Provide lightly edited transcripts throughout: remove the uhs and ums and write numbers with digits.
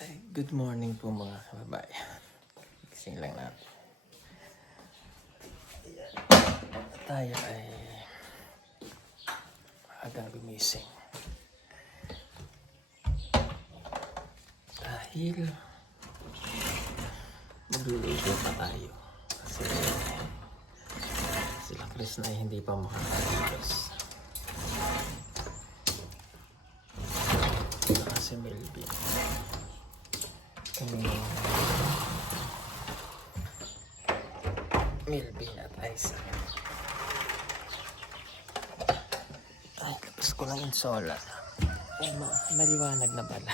Ay, good morning po mga kababayan. Gising lang natin. Ayan. Tayo ay maagang gumising. Dahil magluluto pa tayo. Kasi sila Chris na ay hindi pa makakalipas. Si Melvin. Melvin at Isaac. Ay, labas ko lang yung solar. Ay, maliwanag na pala.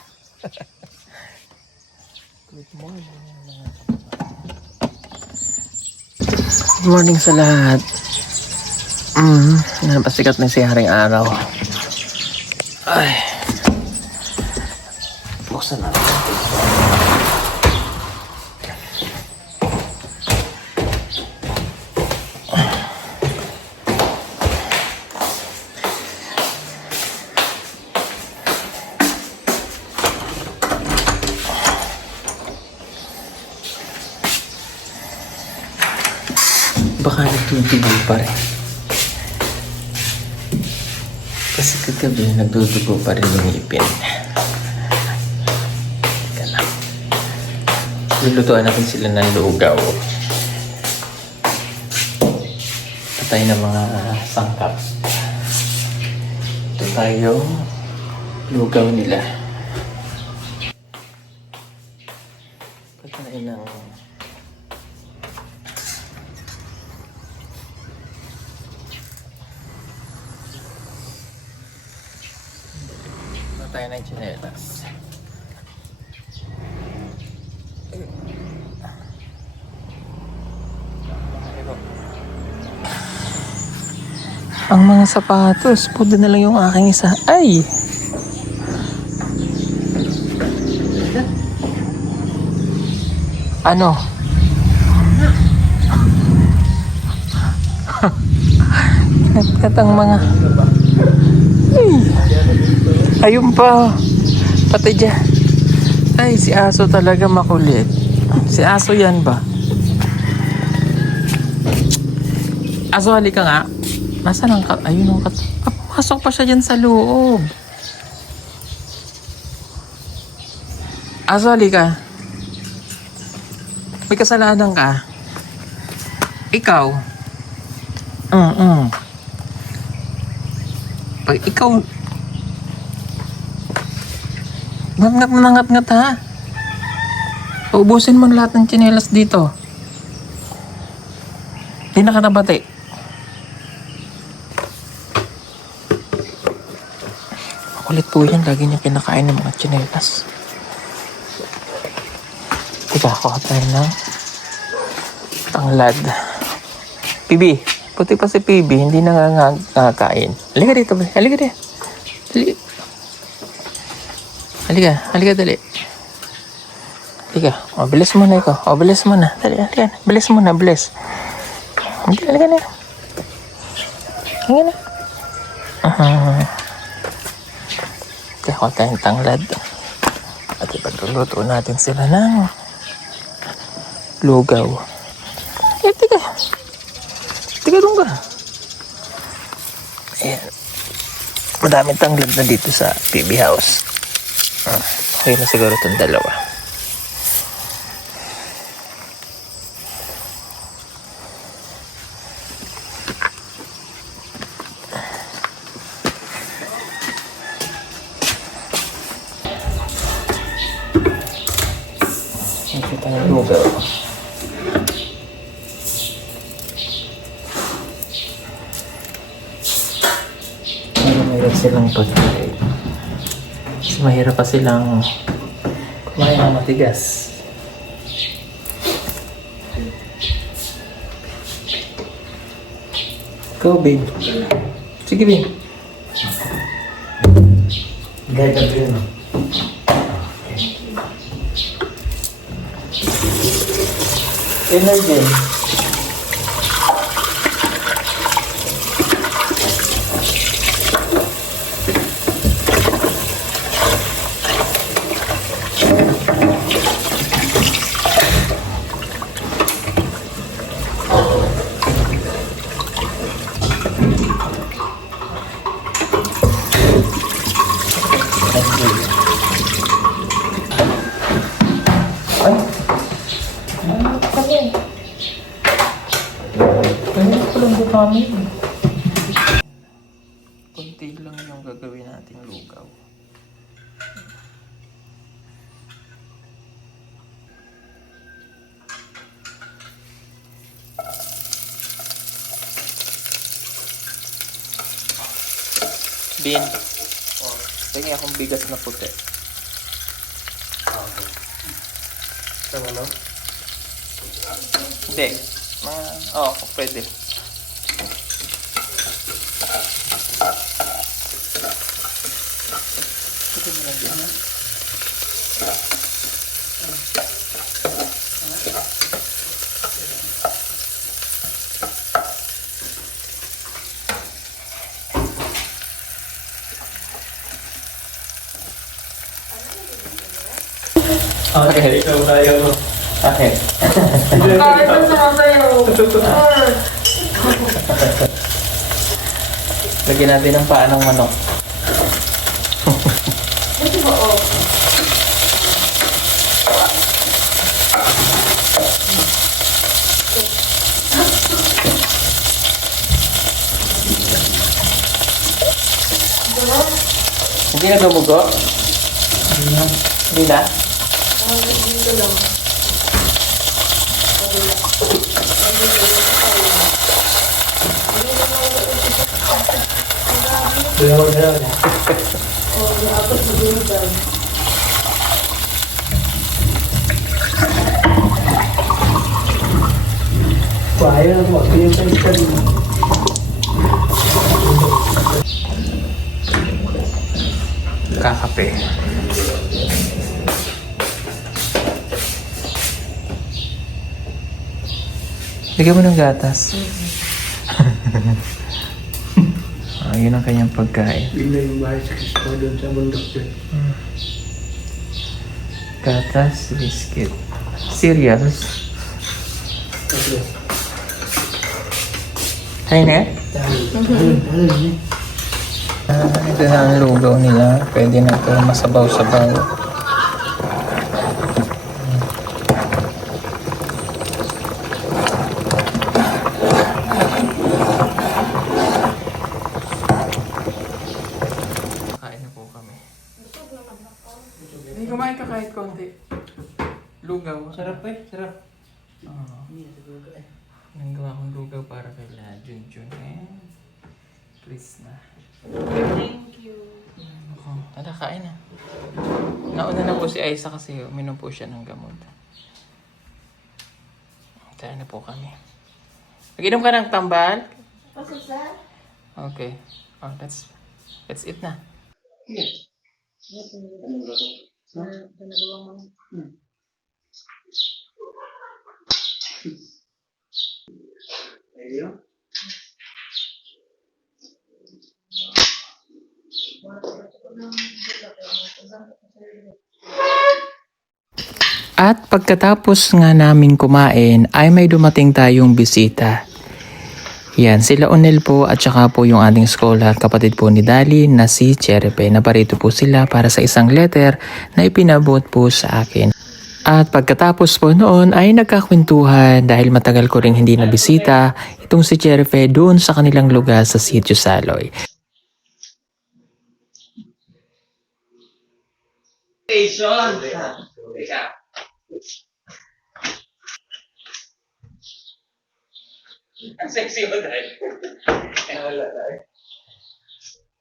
Good morning mga kababayan. Good morning sa lahat. Napasikat na si Haring Araw. Ay, buksan natin. Baka nagdudugo pa rin. Kasi kagabi nagdudugo pa rin yung ngipin. Teka lang. Lulutuan natin sila ng lugaw. Patay na mga sangkap. Ito tayo lugaw nila. Patay ng tayo ng tsinelas. Ang mga sapatos, pudo na lang yung aking isa. Ay! Ano? Kat ang mga... Ay! Ayun pa. Pati dyan. Ay, si Aso talaga makulit. Si Aso yan ba? Aso, halika nga. Nasaan ang kat? Ayun ang kat. Pasok pa siya dyan sa loob. Aso, halika. May kasalanan ka. Ikaw. Pag ikaw... Ngat-ngat ha. Uubusin mo lahat ng tsinelas dito. Hindi na ka nabati. Makulit po yan. Lagi niya kinakain ng mga tsinelas. Teka, kuha tayo ng tanglad. Pibi. Puti pa si Pibi. Hindi na ngakain. Halika dito. Halika dito. Halika, dali. Halika, bilis mo na ikaw. Bilis mo na. Dali, halika. Bilis mo na, bilis. Halika na. Halika na. Kaya ko tayong tanglad. At ipagluluto natin sila ng lugaw. Tika. Tika doon ka. Ayan. Madaming tanglad na dito sa PB House. Okay na siguro itong dalawa. Ito tayong lugaw. Pero mayroon silang pagkain. Mas mahirap pa silang kumain ng matigas. Go, babe. Sige, babe. Gaya ka yun. Energy. kami. Kunti lang yung gagawin nating lugaw. Bin, tingin akong bigas na puti. Tama na? Hindi. Oo, pwede. Pwede mo lang din, ha? Okay, ikaw kaya mo. Okay. Kahit ang sumasayaw. Lagyan natin ng paa ng manok. Ito ba, oh? Hindi na dumugo? Hindi na? Dito lang. Dalawa na yan. Oh, apat na dulugan. Kaya mo, kaya pa isa rin. Kakape. Lagyan mo ng gatas. Yun ang kanyang pagkain. Bigla yung bahay sa Cristo doon sa bundok doon. Gatas, biscuit. Cereals. Okay. Kain na? Ito na ang lugaw nila. Pwede na ito masabaw-sabaw. Kain na po kami. Hindi, kumain ka kahit konti. Lugaw. Sarap eh, sarap. Oo. Nanggawa akong lugaw para kay La Junjun. Please na. Thank you. Tara, kain na. Nauna na po si Aiza kasi uminom po siya ng gamot. Tara na po kami. Mag-inom ka ng tambal? Pasok sa? Okay. Oh, that's it na. Dalawang mga. Ayun. At pagkatapos nga namin kumain ay may dumating tayong bisita. Yan, sila Onel po at saka po yung ating scholar, kapatid po ni Dali na si Cherepe. Naparito po sila para sa isang letter na ipinabot po sa akin. At pagkatapos po noon ay nagkakwentuhan dahil matagal ko ring hindi nabisita itong si Cherepe doon sa kanilang lugar sa Sitio Saloy. Ang sexy mo dahil. Wala tayo.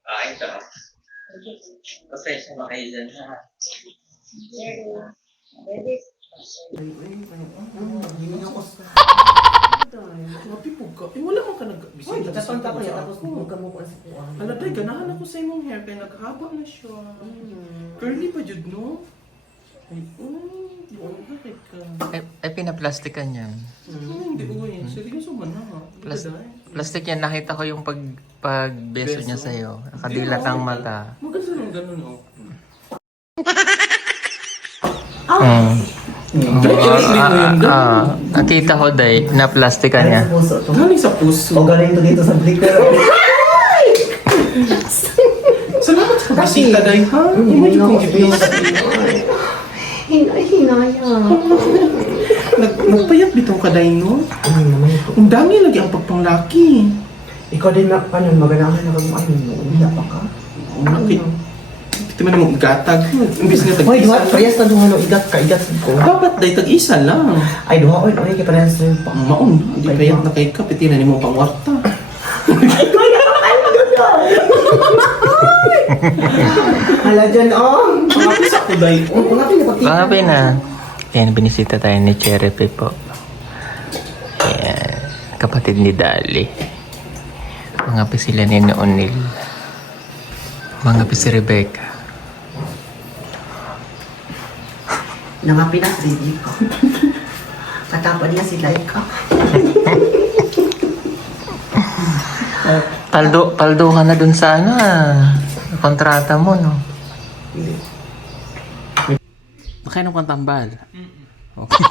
Ito. Pasensya na kayo dyan, ha? Mapipog ka. Wala man ka nag-bisita. Tatanta ko yan, tapos buka mo ko sa kuwan. Aladay, ganahan ako sa imong hair kaya naghaba na siya. Curly pa jud, no? Ay, bakit ka? Ay pinaplastikan yan. Hindi ko yun. Seryoso man na, ha? Plastic yan, nakita ko yung pagbeso niya sa'yo. Nakadilat ang mata. Maganda lang ganun, oh. Nakita ko day na plastikan niya. Puso to. Galing sa puso. O galing to dito sa blicker. Salamat sa bisita, day, ha? Hindi mo yung gibiyos. Hinaya. Nagpayat bitong ka, day, no? Ang dami lagi ang pagpanglaki. Ikaw din na, paano, maganahan na kang ano, wala pa ka? Okay. Ito man namang igatag. Imbis nga Hoy, duha, tag-isa. parehas na duha, no, igat ko. Dapat dahil tag-isa lang. Ay, duha, oy, kaya parehas na yung Ang maon, hindi Ay, kaya na kay ka, pitinan mo pang warta. Hala dyan, oh! Pangapis ako dahil. Mga pinapakita. Mga pina. Ayan, binisita tayo ni Cherry Pie po. Ayan, kapatid ni Dali. Mga pa sila ni O'Neil. Mga pa si Rebecca. Nangapi na, ready ko. Katapan niya si Laika. Paldo ka na dun sa ano kontrata mo, no? Nakainom kang tambal? Okay.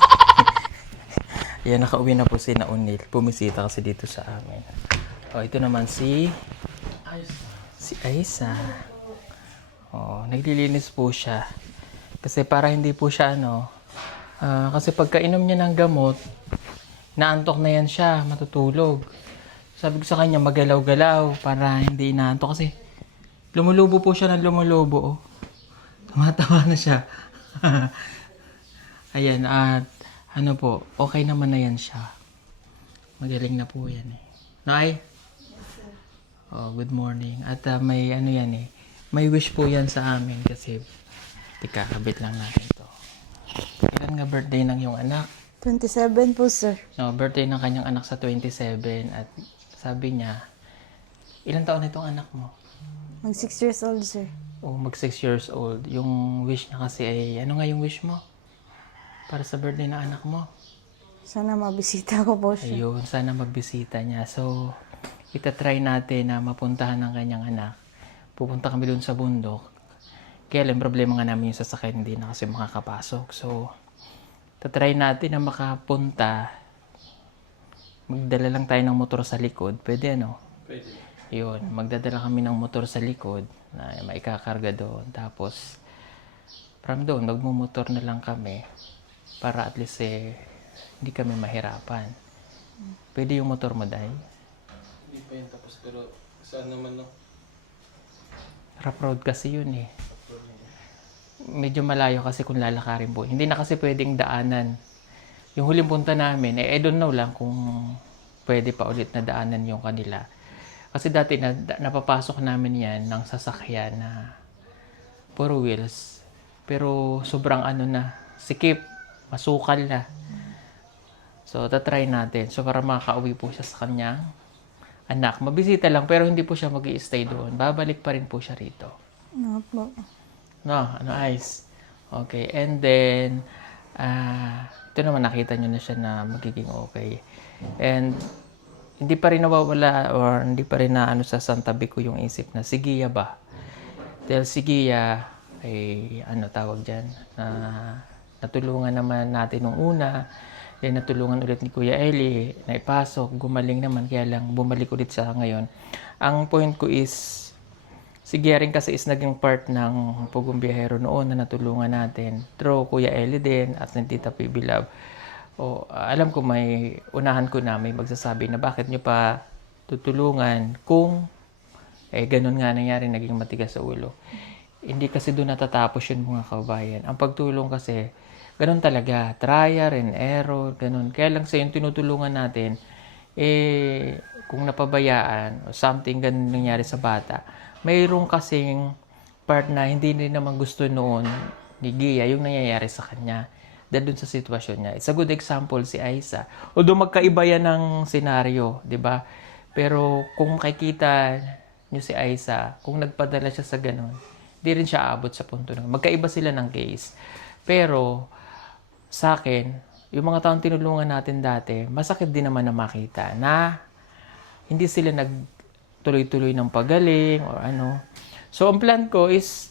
Yan, nakauwi na po si O'Neil. Pumisita kasi dito sa amin. O, ito naman si Aisa. O, naglilinis po siya. Kasi para hindi po siya kasi pagkainom niya ng gamot, naantok na yan siya, matutulog. Sabi ko sa kanya, magalaw-galaw para hindi inaantok kasi lumulubo po siya ng lumulubo. Oh. Tumatawa na siya. Ayan, at ano po, okay naman na yan siya. Magaling na po yan eh. Nay? Oh, good morning. At may ano yan eh, may wish po yan sa amin kasi kabit lang natin to. Kailan nga birthday ng iyong anak? 27 po, sir. No, birthday ng kanyang anak sa 27 at sabi niya, ilang taon na itong anak mo? Mag 6 years old, sir. O mag 6 years old. Yung wish niya kasi ay, ano nga yung wish mo? Para sa birthday ng anak mo? Sana mabisita ko po siya. Ayun, sana magbisita niya. So, itatry natin na mapuntahan ng kanyang anak. Pupunta kami doon sa bundok. Kaya lang, problema nga namin yung sasakyan, hindi na kasi makakapasok. So, tatry natin na makapunta. Magdala lang tayo ng motor sa likod. Pwede ano? Pwede. Yun, magdadala kami ng motor sa likod na maikakarga doon. Tapos, from doon, magmumotor na lang kami para at least hindi kami mahirapan. Pwede yung motor mo, Day? Hindi pa yan tapos pero saan naman no? Rough road kasi yun eh. Medyo malayo kasi kung lalakarin po. Hindi na kasi pwedeng daanan. Yung huling punta namin, I don't know lang kung pwede pa ulit na daanan yung kanila. Kasi dati napapasok namin yan ng sasakyan na puro wheels. Pero sobrang sikip, masukal na. So, tatry natin. So, para makaka-uwi po siya sa kanyang anak. Mabisita lang, pero hindi po siya mag-i-stay doon. Babalik pa rin po siya rito. Ano po? No, ayos. Okay, and then, ito naman nakita nyo na siya na magiging okay. And, hindi pa rin nawawala or hindi pa rin sa santabi ko yung isip na si Gia ba? Dahil si Gia ay, tawag dyan, natulungan naman natin nung una, then natulungan ulit ni Kuya Eli, na ipasok, gumaling naman, kaya lang bumalik ulit sa ngayon. Ang point ko is, si Gia rin kasi is naging part ng Pugong Biyahero noon na natulungan natin. Through Kuya Eli din at ng Tita PB Love. Alam ko may unahan ko na may magsasabi na bakit nyo pa tutulungan kung ganun nga nangyari, naging matigas sa ulo. Hindi kasi doon natatapos yun mga kabayan. Ang pagtulong kasi, ganun talaga. Trial and error, ganun. Kaya lang sa yung tinutulungan natin, kung napabayaan o something ganun nangyari sa bata, mayroong kasing part na hindi rin naman gusto noon ni Gia yung nangyayari sa kanya. Dahil dun sa sitwasyon niya. It's a good example si Aisa. Although magkaiba yan ng senaryo, di ba? Pero kung makikita nyo si Aisa, kung nagpadala siya sa ganun, di rin siya aabot sa punto na. Magkaiba sila ng case. Pero sa akin, yung mga taong tinulungan natin dati, masakit din naman na makita na hindi sila nagtuloy-tuloy ng pagaling or ano. So, ang plan ko is,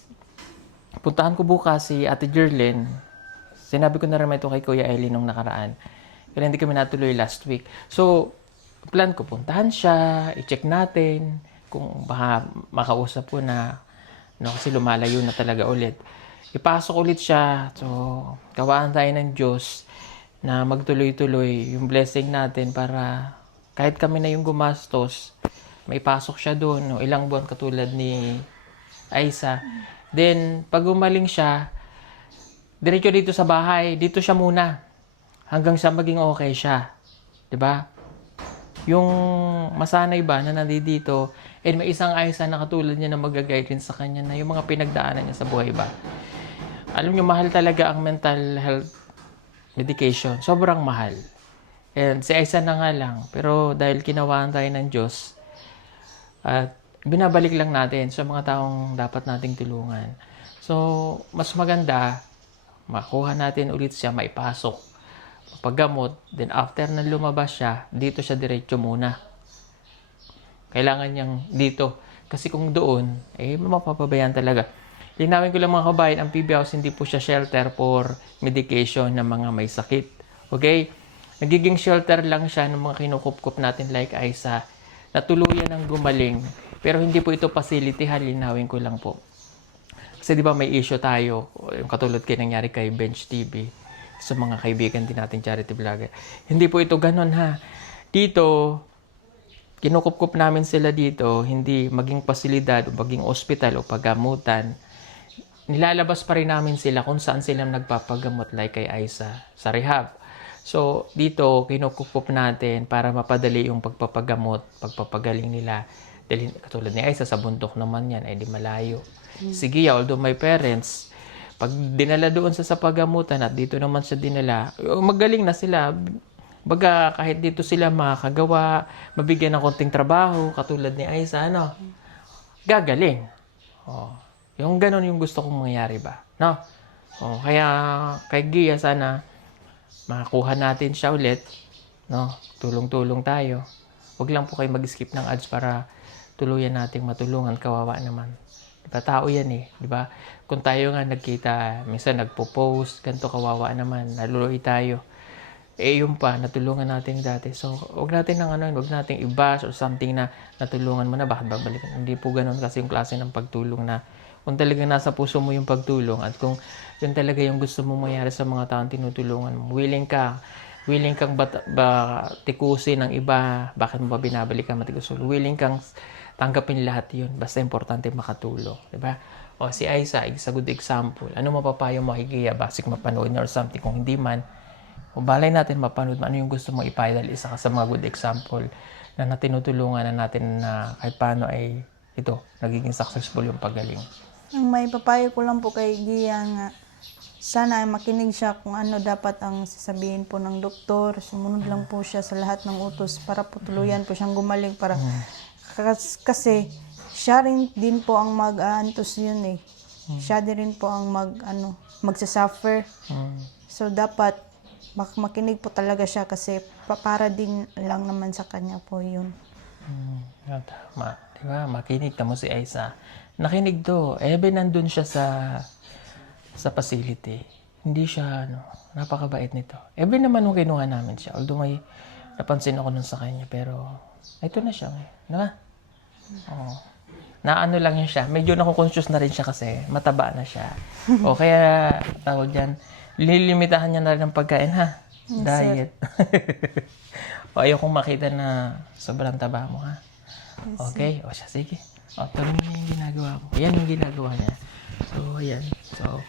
puntahan ko bukas si Ate Jerlyn. Sinabi ko na rin ito kay Kuya Eli nung nakaraan. Kaya hindi kami natuloy last week. So, plan ko, puntahan siya, i-check natin kung baka makausap ko na kasi lumalayo na talaga ulit. Ipasok ulit siya. So, kawaan tayo ng Diyos na magtuloy-tuloy yung blessing natin para kahit kami na yung gumastos, maipasok siya doon, o ilang buwan katulad ni Aiza. Then, pag gumaling siya, diretso dito sa bahay, dito siya muna. Hanggang sa maging okay siya. 'Di ba? Yung masanay ba na nandito, and may isang Aiza na katulad niya na mag-guide rin sa kanya na yung mga pinagdaanan niya sa buhay ba. Alam niyo, mahal talaga ang mental health medication. Sobrang mahal. And si Aiza na nga lang. Pero dahil kinawaan tayo ng Diyos, at binabalik lang natin sa mga taong dapat nating tulungan. So, mas maganda, makuha natin ulit siya, maipasok, paggamot, then after na lumabas siya, dito siya diretso muna. Kailangan niyang dito. Kasi kung doon, mapapabayaan talaga. Linawin ko lang mga kabayan, ang PB House hindi po siya shelter for medication ng mga may sakit. Okay? Nagiging shelter lang siya ng mga kinukup-kup natin like Aiza, na tuluyan ng gumaling. Pero hindi po ito facility, linawin ko lang po. Kasi di ba may issue tayo, yung katulad kayo nangyari kay Bench TV, sa mga kaibigan din natin charity vlogger. Hindi po ito ganun ha. Dito, kinukup-kup namin sila dito, hindi maging pasilidad o maging ospital o paggamutan. Nilalabas pa rin namin sila kung saan sila nagpapagamot like kay Aiza sa rehab. So, dito, kinukup natin para mapadali yung pagpapagamot, pagpapagaling nila. Dahil katulad ni Aiza, sa bundok naman yan, ay di malayo. Sige, although my parents, pag dinala doon sa pagamutan at dito naman siya dinala, magaling na sila. Baga, kahit dito sila makakagawa, mabigyan ng konting trabaho, katulad ni Aiza, gagaling. Yung ganon yung gusto kong mangyari ba? No? Kaya kay Gia, sana makakuha natin siya ulit. No? Tulong-tulong tayo. Huwag lang po kayo mag-skip ng ads para tuluyan nating matulungan. Kawawa naman. Diba? Tao yan eh. Diba? Kung tayo nga nagkita, minsan nagpo-post, ganito kawawa naman, naluloy tayo. Yung pa, natulungan natin dati. So, huwag natin huwag nating i-bash or something na natulungan mo na, bakit babalikan? Hindi po ganun kasi yung klase ng pagtulong na kung talagang nasa puso mo yung pagtulong at kung yun talaga yung gusto mo mangyari sa mga taong tinutulungan mo, willing kang tikusin ng iba, bakit mo ba binabalikan matikusin? Willing kang tanggapin lahat yun, basta importante makatulong, di ba? O si Aiza is a good example. Ano mapapayo mo kay Gia? Basic mapanood na or something. Kung hindi man, balay natin mapanood mo ano yung gusto mong ipayo dahil isa ka sa mga good example na tinutulungan na natin na kahit paano ay ito, nagiging successful yung paggaling. Ang may papayo ko lang po kay Gia nga, sana ay makinig siya kung ano dapat ang sasabihin po ng doktor. Sumunod lang po siya sa lahat ng utos para po tuluyan po siyang gumaling. Para, kasi siya rin din po ang mag-aantos yun eh. Siya din rin po ang magsasuffer. So dapat makinig po talaga siya kasi para din lang naman sa kanya po yun. Tama. Diba? Makinig mo si Aiza. Nakinig to. Nandun siya sa facility. Hindi siya, napakabait nito. Naman nung kinuha namin siya. Although may napansin ako nun sa kanya. Pero, ito na siya. Diba? Naano lang yun siya. Medyo nakukonsyos na rin siya kasi mataba na siya. O kaya, tawag dyan, lilimitahan niya na rin ang pagkain, ha? Yes, diet. O ayaw kong makita na sobrang taba mo, ha? Yes, okay? O siya, sige. O, tuloy mo na yung ginagawa ko. Yan yung ginagawa niya. So, ayan. So,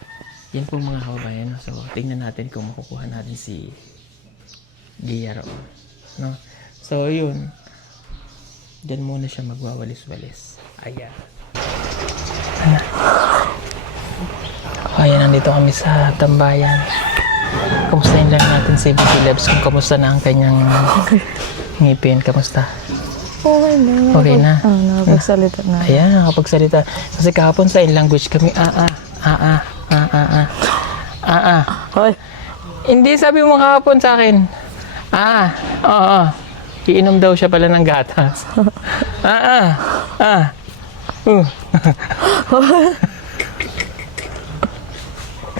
yan po mga kababayan. So, tingnan natin kung makukuha natin si Gia roon. No? So, yun. Diyan muna siya magwawalis-walis. Ayan. Ayan, nandito kami sa tambayan. Kumustahin lang natin si Baby Labs kung kamusta na ang kanyang ngipin. Kamusta? Okay na. Okay na? Nakapagsalita na. Ayan, nakapagsalita. Kasi kahapon sign language kami, Hoy. Hindi sabi mo kahapon sa akin. Oo. Iinom daw siya pala ng gatas.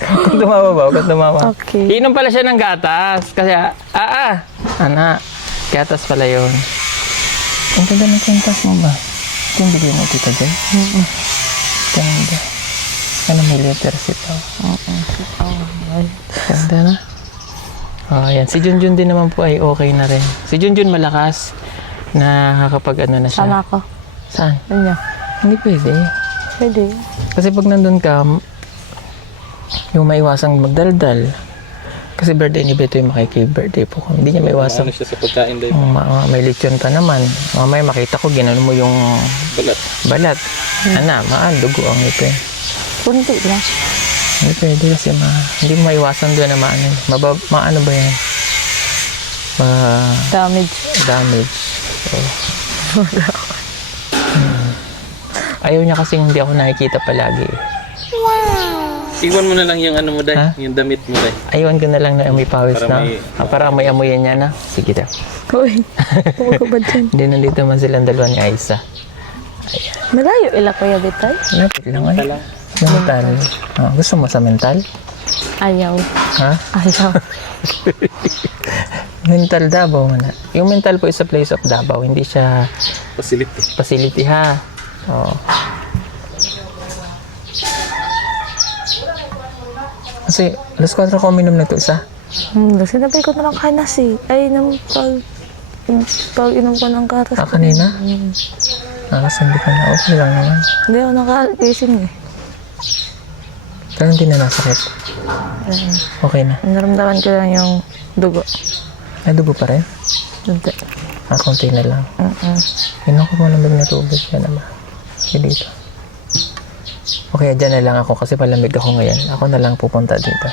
Kung tumawa ba? Kung tumawa. Okay. Iinom pala siya ng gatas. Kasi, gatas pala yun. Ang ganda ng kwintas mo ba? Ito yung bigay mo tita dyan? Ganda. Ano may letters ito? Ganda na. Ayan. Si Junjun din naman po ay okay na rin. Si Junjun malakas na kapag na siya. Sama ko. Saan? Ano? Hindi pwede. Pwede. Kasi pag nandun ka, yung maiwasang magdaldal. Kasi birthday ni Beto yung makiki-birthday po. Hindi niya maiwasang. Ano siya sa pagkain dahil May lechon ka naman. Mamaya makita ko, ginano mo yung balat. balat. Dugo ang ngipin. Kunti lang. Hindi pwede kasi hindi mo maiwasan doon na maano ba yan? Damage. Damage. So, ayaw niya kasi hindi ako nakikita palagi. Iwan mo na lang yung ano mo dahil, yung damit mo dahil. Ayawan ko na lang na may pawis Para na. may- Para may amoyan niya na. Sige daw. Uy, pumagabad dyan. Hindi, nandito man silang dalawa ni Aiza. Malayo ila Kuya Betay. Lapit lang ay. Mental. Gusto mo sa mental? Ayaw. Ha? Ayaw. Mental Davao man. Yung mental po is a place of Davao. Hindi siya Facility. facility ha. Oo. Kasi alas 4 ko uminom na ito isa. Sinabay ko na lang kay nasi. Ay, pag inom ko ng katas. Kanina? Kasi hindi ko na. Okay lang naman. Hindi ako nakagising eh. Pero hindi na nasakit. Okay na. Naramdaman ko lang yung dugo. May dugo pa rin? Hindi. Konti na lang. Inom ko muna na tubig. Yan naman. Okay, dito. Okay, dyan na lang ako kasi palamig ako ngayon. Ako na lang pupunta dito.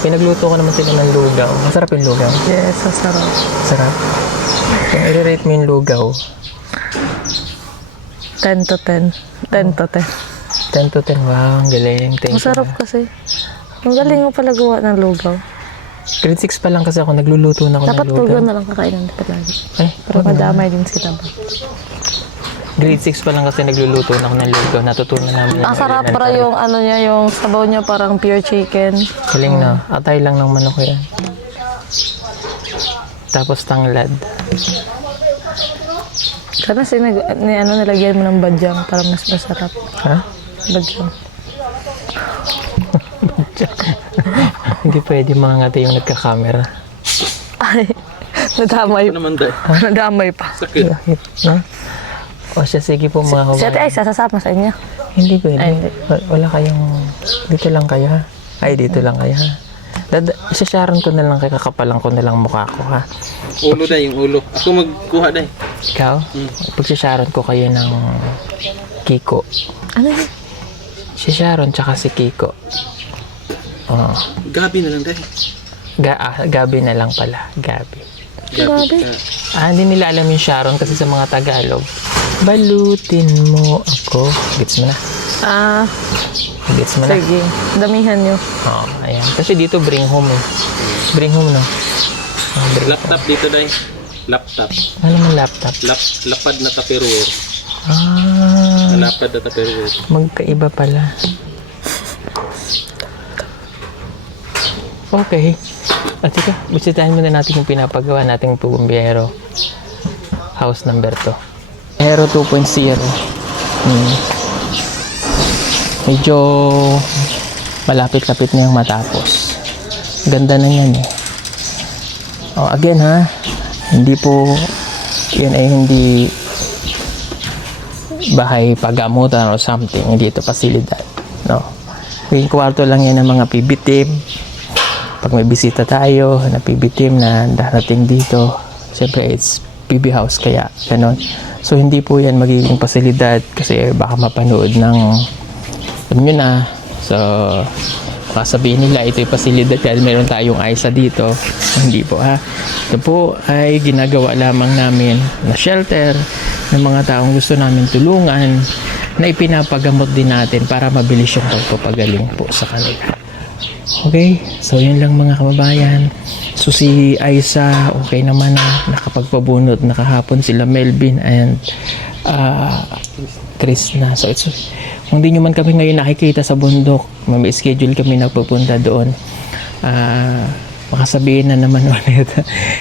Pinagluto ko naman sila ng lugaw. Masarap yung lugaw. Yes, sarap. Sarap. Kung i-rate mo yung lugaw, 10 to 10. 10 to 10. 10 to 10. Wow, ang galing. Thank you. Masarap kasi. Ang galing mo pala gawa ng lugaw. Grade 6 pa lang kasi ako nagluluto na ako Dapat ng lugaw. lugaw na lang kakainin palagi. Ay, Para madamay din sila ba? grade 6 pa lang kasi nagluluto na ako ng lugaw. Natutunan namin. Ang sarap para yung ano niya, yung sabaw niya parang pure chicken. Galing na. Atay lang ng manok yan. Tapos tanglad. Sana nilagyan mo ng badyang para mas masarap. Ha? Badyang. Hindi pwede mga ngati yung nagka-camera. Ay, nadamay. Ano naman dahil? Nadamay pa. Sakit. Ha? O siya, sige po mga Si Ate kabayan. ay sasama sa inyo. Hindi pwede. Ay, hindi. Wala kayong... Dito lang kayo ha? Ay, dito lang kayo ha? Isasharon ko na lang kay kakapalan ko na lang mukha ko ha? Ulo dahil, yung ulo. Ako magkuha dahil. Ikaw? Pagsasharon ko kayo ng Kiko. Ano yun? Si Sharon tsaka si Kiko. Oo. Gabi na lang dahil. Gabi na lang pala. Gabi. Gabi. Hindi nila alam yung Sharon kasi sa mga Tagalog. Balutin mo ako. Gets mo na? Gets mo na? Sige. Damihan nyo. Oo, ayan. Kasi dito bring home eh. Bring home no? Laptop dito dahil. Laptop. Ano naman laptop? Lapad na tupperware. Lapad na tupperware. Magkaiba pala. Okay. At ika, bisitahin muna natin yung pinapagawa nating Pugumbiyero. House number 2. Aero 2.0. Medyo malapit-lapit na yung matapos. Ganda na yan eh. Again ha, hindi po yun ay hindi bahay pagamutan or something. Hindi ito pasilidad. No? Yung kwarto lang yan ng mga PB team. Pag may bisita tayo na PB team na darating dito, syempre it's PB house kaya ganon. So hindi po yan magiging pasilidad kasi baka mapanood ng alam nyo na. So sabihin nila ito yung pasilidad dahil meron tayong Aiza dito. Hindi po ha. Ito po ay ginagawa lamang namin na shelter ng mga taong gusto namin tulungan na ipinapagamot din natin para mabilis yung pagpapagaling po sa kanila. Okay, so yun lang mga kababayan. So si Aiza okay naman na nakapagpabunot na kahapon sila Melvin and Chris na. So it's kung di nyo man kami ngayon nakikita sa bundok, may schedule kami na pupunta doon. Makasabihin na naman ulit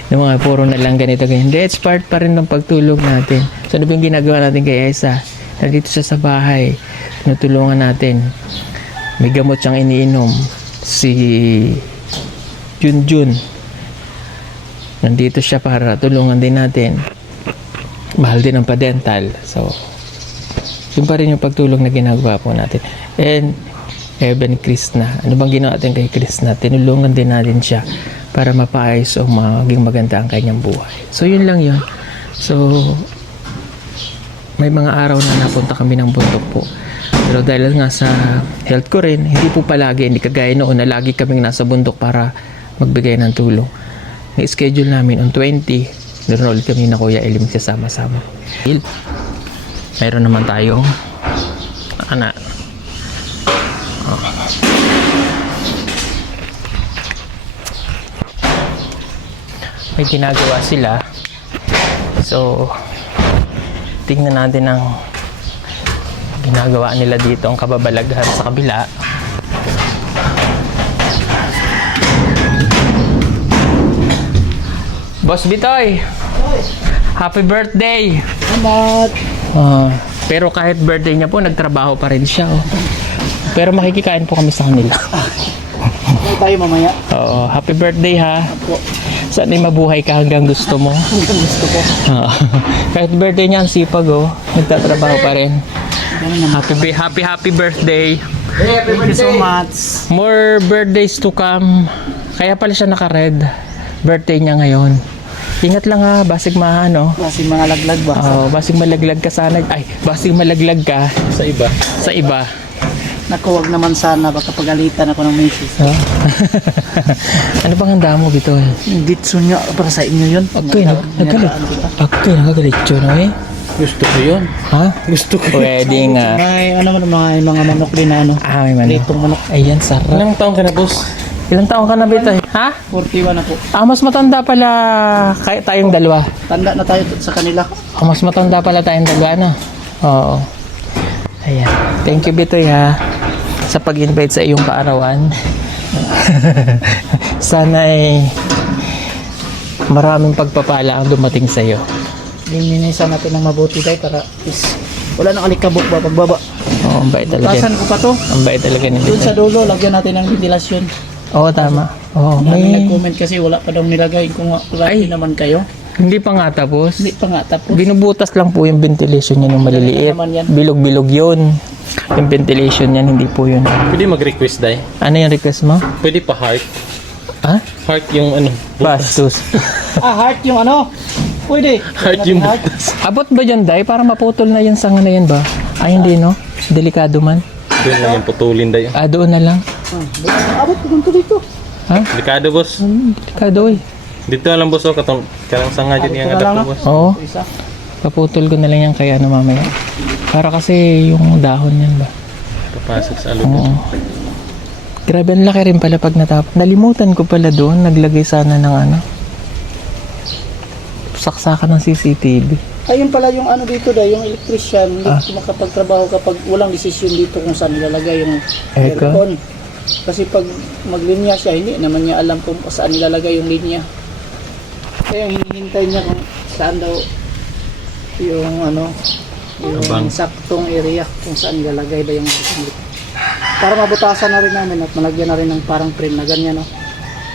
ng mga puro na lang ganito ganyan. It's part pa rin ng pagtulog natin. So ano ba yung ginagawa natin kay Aiza? Nandito siya sa bahay, tinutulungan natin. May gamot siyang iniinom. Si Junjun nandito siya para tulungan din natin. Mahal din ang pa-dental. So, yun pa rin yung pagtulong na ginagawa po natin. And, Eben Krishna. Ano bang ginawa natin kay Krishna? Tinulungan din natin siya para mapaayos o maging maganda ang kanyang buhay. So, yun lang yun. So, may mga araw na napunta kami ng bundok po. Pero dahil nga sa health ko rin, hindi po palagi, hindi kagaya noon na lagi kaming nasa bundok para magbigay ng tulong. Na-schedule namin on 20, doon ulit kami na Kuya Eli magsasama-sama. Mayroon naman tayong anak. May ginagawa sila. So, tingnan natin ang ginagawa nila dito, ang kababalaghan sa kabila. Boss Bitoy! Happy birthday! Salamat! Pero kahit birthday niya po, nagtrabaho pa rin siya. Oh. Pero makikikain po kami sa kanila. Ano tayo mamaya? Oo, happy birthday ha. Sana'y mabuhay ka hanggang gusto mo. Hanggang gusto ko. Kahit birthday niya, ang sipag oh. Nagtatrabaho pa rin. Happy birthday. Thank you so much. More birthdays to come. Kaya pala siya naka-red. Birthday niya ngayon. Ingat lang ha, basig maano. Kasi mga laglag ba? Basig malaglag ka sana. Ay, basig malaglag ka Sa iba. sa iba. Naku, wag naman sana. Baka pagalitan ako ng misis. Ano bang handa mo, Bitoy? Gitso niya. Para sa inyo yun. Okay, nagagalit. Okay, nagagalit yun, eh. Gusto ko yun. Ha? Gusto ko. Pwede nga. May ano man, mga manok din na ano. May manok. Litong manok. Ayan, sarap. Ilang taong ka na, boss? Ilang taon ka na, Bitoy? Ha? 41 na po. Mas matanda pala tayong dalawa. Tanda na tayo sa kanila. Mas matanda pala tayong dalawa, no? Oo. Ayan. Thank you, Bitoy, ha? Sa pag-invite sa iyong kaarawan. Sana ay maraming pagpapala ang dumating sa iyo. Lininisan natin ng mabuti tayo para wala nang alikabok ba pagbaba. Oo, ang bait talaga. Tasan ko pa to. Ang bait talaga ni Doon sa Bitoy. dulo, lagyan natin ng ventilasyon. Oo, tama. Oo, May may... nag-comment kasi wala pa daw nilagay. Kung grabe naman kayo. Hindi pa nga tapos. Hindi pa nga tapos. Binubutas lang po yung ventilation niya yung maliliit. Ano naman yan? Bilog-bilog yun. Yung ventilation niyan, hindi po yun. Pwede mag-request, Day. Ano yung request mo? Pwede pa heart. Ha? Heart yung ano. Bastos. Heart yung ano? Pwede. Heart yung butas. Abot ba dyan, Day? Para maputol na yung sanga na yan ba? Ay, hindi, no? Delikado man. Doon lang yung putulin, Day. Doon na lang. Abot ko ganito dito. Ha? Delikado, boss. Delikado, eh. Dito na lang, boss. Karang sanga dyan yung Ito na lang, anak ko, no? boss. Oo. Isa. Paputol ko na lang yan kaya ano mamaya. Para kasi yung dahon yan ba? Papasok sa alod. Oo. Grabe, ang laki rin pala pag natapos. Nalimutan ko pala doon. Naglagay sana ng ano. Saksakan ng CCTV. Ayun pala yung ano dito dahil yung electrician, hindi makapagtrabaho kapag walang desisyon dito kung saan nilalagay yung Aircon? aircon. Kasi pag maglinya siya, hindi naman niya alam kung saan nilalagay yung linya. Kaya hinihintay niya kung saan daw yung ano, yung Abang. saktong area kung saan nilalagay ba yung para mabutasan na rin namin at malagyan na rin ng parang frame na ganyan, no?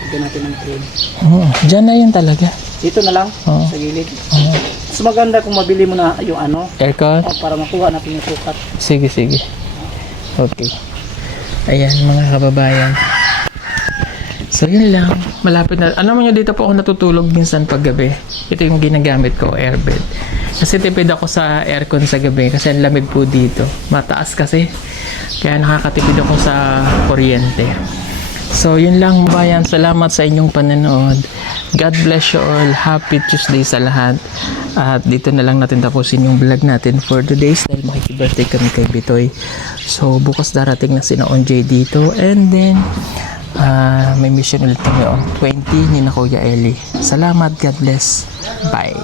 Lagyan natin ng frame. Oo. Diyan na yun talaga. Dito na lang, Oo. sa gilid. Mas maganda kung mabili mo na yung ano, Aircon? para makuha natin yung sukat. Sige, sige. Okay. Ayan, mga kababayan. So, yun lang. Malapit na. Alam mo nyo, dito po ako natutulog minsan pag gabi. Ito yung ginagamit ko, airbed. Kasi tipid ako sa aircon sa gabi kasi ang lamig po dito. Mataas kasi. Kaya nakakatipid ako sa kuryente. So, yun lang, bayan. Salamat sa inyong pananood. God bless you all. Happy Tuesday sa lahat. At dito na lang natin tapusin yung vlog natin for today's dahil makikibirthday kami kay Bitoy. So, bukas darating na sina OJ dito. And then, may mission ulit kami on 20 ni na Kuya Eli. Salamat. God bless. Bye.